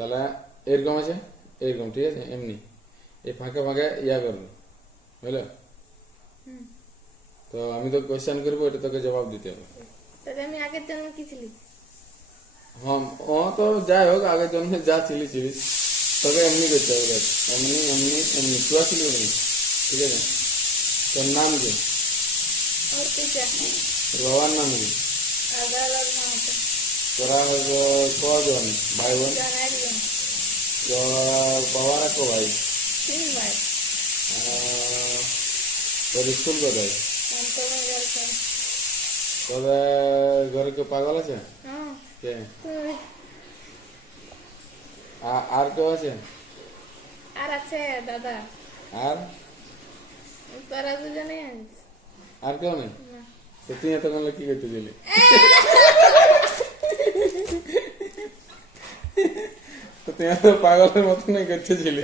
তাহলে এরকম আছে, এরকম, ঠিক আছে, এমনি এই ফাঁকে ফাঁকে ইয়া করবো, বুঝলো? তো আমি তো কোয়েশ্চেন করবো, এটা তোকে জবাব দিতে হবে। তাহলে আমি আগের জন্ম কি ছিলি? হ্যাঁ, ও তো যাই হোক, আগের জন্মে যা ছিলিস তোকে এমনি করতে হবে, দেখ, এমনি এমনি এমনি তুয়া ছিল এমনি, ঠিক আছে? তোর নাম কি? और पूछा তোর বাবার নাম কি? आधा अलग ना होता তোরা কজন ভাই বোন? जाना है তোর বাবার এক ভাই? 3 भाई তোর স্কুল কোথায়? हम तो मैं घर पर তোদের ঘরে কেউ পাগল আছে? हाँ কে? तो আর কেউ আছে? আর আছে দাদা আর তোরা দুজনে আর কেউ নেই? না তো তুই এতক্ষণ কি করতে গেলি? তো তুই এত পাগলের মতনই করতেছিলি?